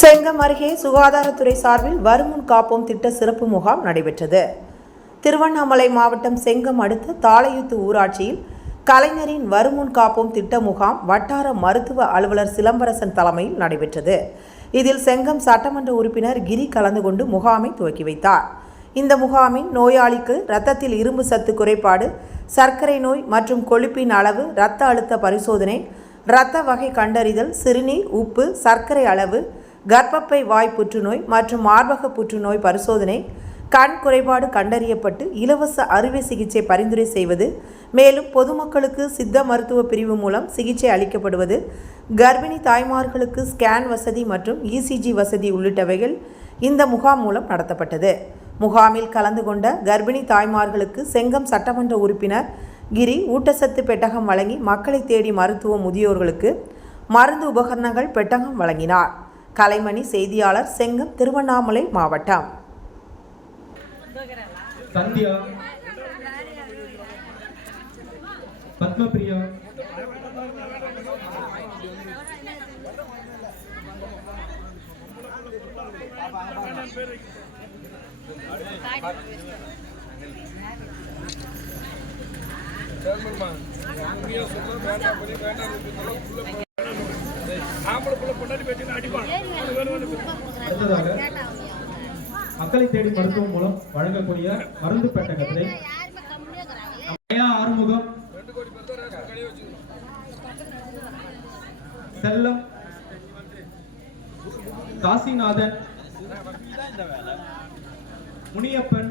செங்கம் அருகே சுகாதாரத்துறை சார்பில் வருமுன் காப்போம் திட்ட சிறப்பு முகாம் நடைபெற்றது. திருவண்ணாமலை மாவட்டம் செங்கம் அடுத்த தாளையுத்து ஊராட்சியில் கலைஞரின் வருமுன் காப்போம் திட்ட முகாம் வட்டார மருத்துவ அலுவலர் சிலம்பரசன் தலைமையில் நடைபெற்றது. இதில் செங்கம் சட்டமன்ற உறுப்பினர் கிரி கலந்து கொண்டு முகாமை துவக்கி வைத்தார். இந்த முகாமில் நோயாளிக்கு இரத்தத்தில் இரும்பு சத்து குறைபாடு சர்க்கரை நோய் மற்றும் கொழுப்பின் அளவு இரத்த அழுத்த பரிசோதனை இரத்த வகை கண்டறிதல் சிறுநீர் உப்பு சர்க்கரை அளவு கர்ப்பப்பை வாய் புற்றுநோய் மற்றும் மார்பக புற்றுநோய் பரிசோதனை கண் குறைபாடு கண்டறியப்பட்டு இலவச அறுவை சிகிச்சை பரிந்துரை செய்வது மேலும் பொதுமக்களுக்கு சித்த மருத்துவ பிரிவு மூலம் சிகிச்சை அளிக்கப்படுவது கர்ப்பிணி தாய்மார்களுக்கு ஸ்கேன் வசதி மற்றும் இசிஜி வசதி உள்ளிட்டவைகள் இந்த முகாம் மூலம் நடத்தப்பட்டது. முகாமில் கலந்து கொண்ட கர்ப்பிணி தாய்மார்களுக்கு செங்கம் சட்டமன்ற உறுப்பினர் கிரி ஊட்டச்சத்து பெட்டகம் வழங்கி மக்களை தேடி மருத்துவ முதியோர்களுக்கு மருந்து உபகரணங்கள் பெட்டகம் வழங்கினார். கலைமணி செய்தியாளர் செங்கம் திருவண்ணாமலை மாவட்டம். சந்தியா. பத்மபிரியா. அடுத்ததாக மக்களை தேடி மருத்துவம் மூலம் வழங்கக்கூடிய மருந்து பெட்டகத்தை ஆறுமுகம் செல்லம் காசிநாதன் முனியப்பன்